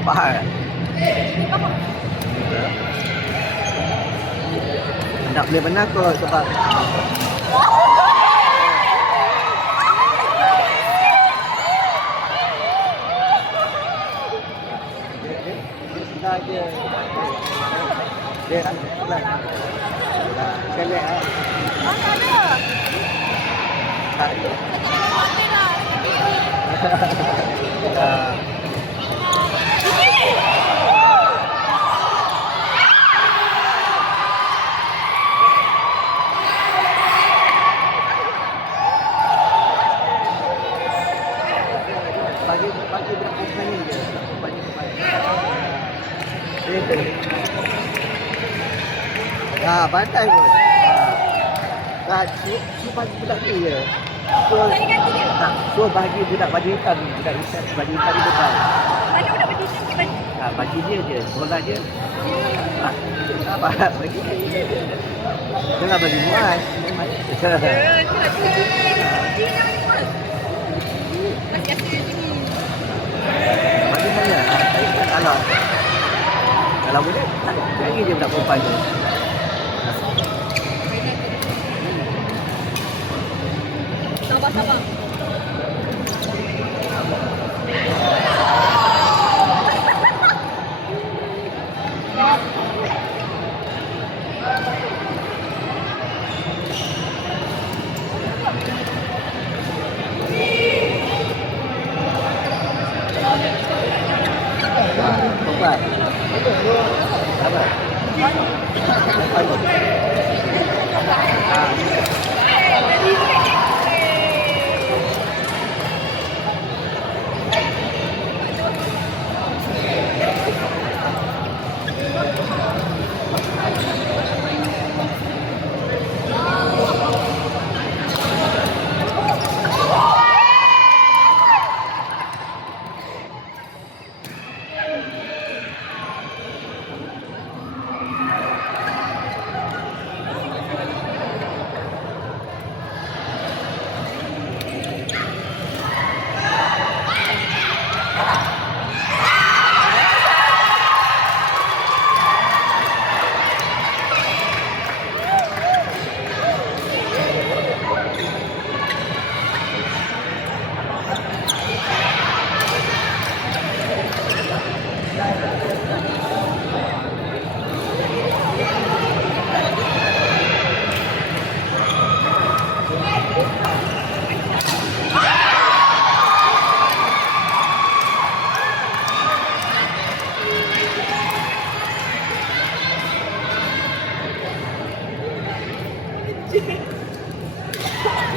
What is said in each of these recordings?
Faham? Tak boleh benar kot sebab dia ada pelan. Sekali ah. Tak ada. Pagi berapa kali je? Pagi pandai pun. Si bagi budak tu je. So bagi budak baju hitam ni, budak hitam baju hitam di depan. Mana budak baju hitam ni baju? Bagi dia je, bola dia. Apa? Bagi dia. Jangan bagi muat. Bagi saya, kalau boleh, bagi dia budak perempuan tu. Sabar. Perempuan. Apa?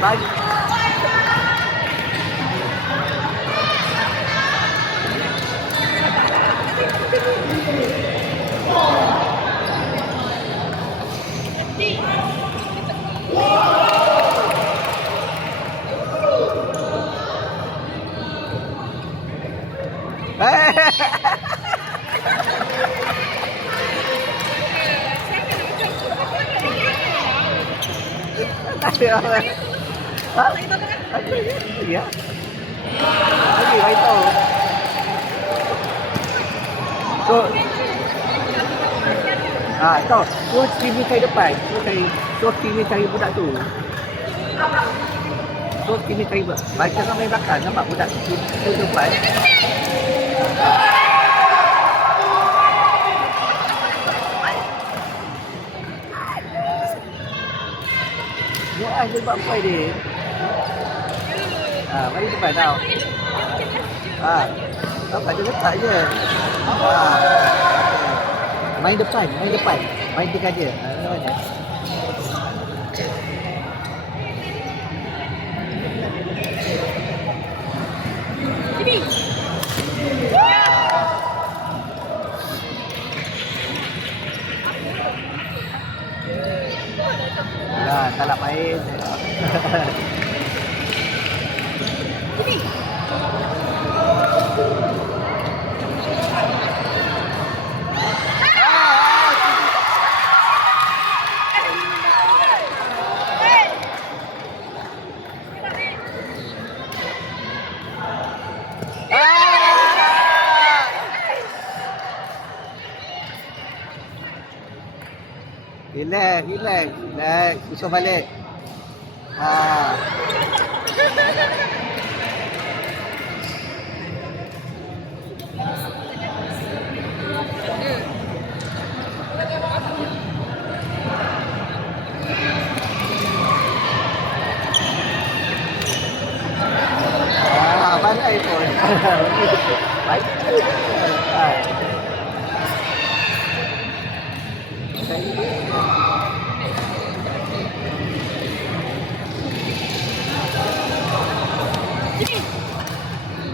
Bagi. Ya. Lagi baik tahu. Tahu. So TV cari depan. So TV cari budak tu. So TV cari baca sampai belakang nampak budak tu depan. Buat je buat apa dia? Mari depan tau. Nampak dia letak je. Main depan. Main tinggal je. Salah main. Sini. Relax, relax. Relax. Susun balik. Ah. Pandai pun. Baik. Sini.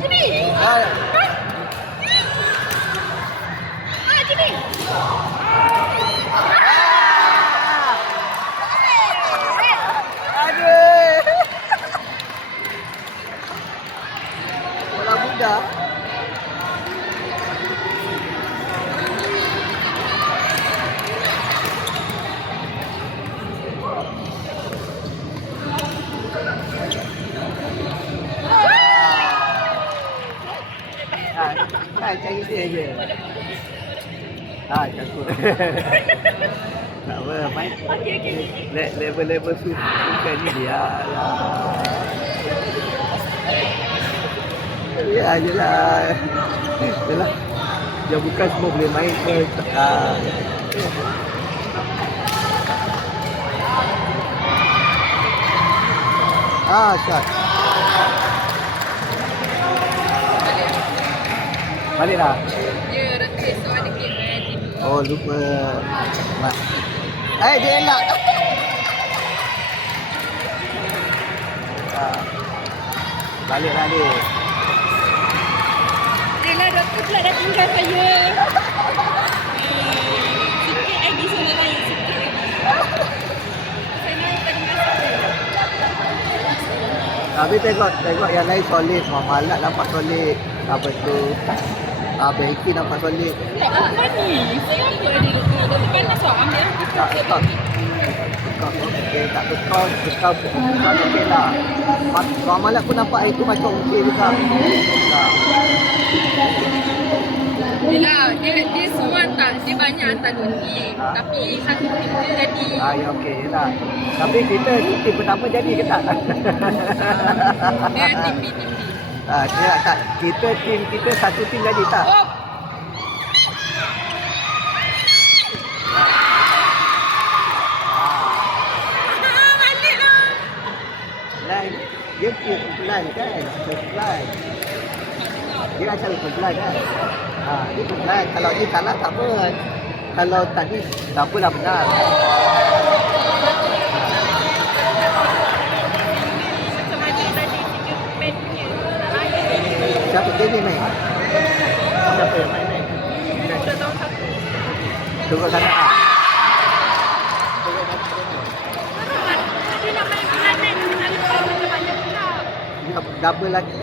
Sini. Ah. Sini. Aduh. Bola muda. Cari dia je. Cakut. Tak apa, main. Okey. Level-level sukan ni dia lah. Ya je lah. Yalah. Dia bukan semua boleh main ke. Shot. Balik dah. Ya, retis tu ada game Oh, lupa. Dia elak. Balik lah dia. Yelah, doktor pula dah tinggal saya. Sikit lagi saya naik sikit lagi. Saya naik tadi masuk. Tapi tengok yang lain solid. Malat nampak solid. Apa tu? Becky nampak solid. Apa ni? Saya ikut ada doktor panas awak ambil. Tak. Okey, tak bekal okey lah. Malat pun nampak itu macam okey juga. Yelah, dia semua tak, dia banyak hantar 2 tim. Tapi satu tim dia jadi. Ya okey lah. Tapi kita tim pertama jadi ke tak? Dia tim B. Dia tak. Kita satu tim jadi tak? Oh! Dia pelan kan? Pelan. Dia asal pelan kan? Dia pelan. Kalau dia salah tak apa. Kalau tadi tak apalah benar. Macam mana tadi 3 pen punya. Siapa dia ni main? Siapa yang main? Kita tahu satu. Tunggu sana. Dia nak main planet. Dia nak lupa macam mana pula. Double lagi.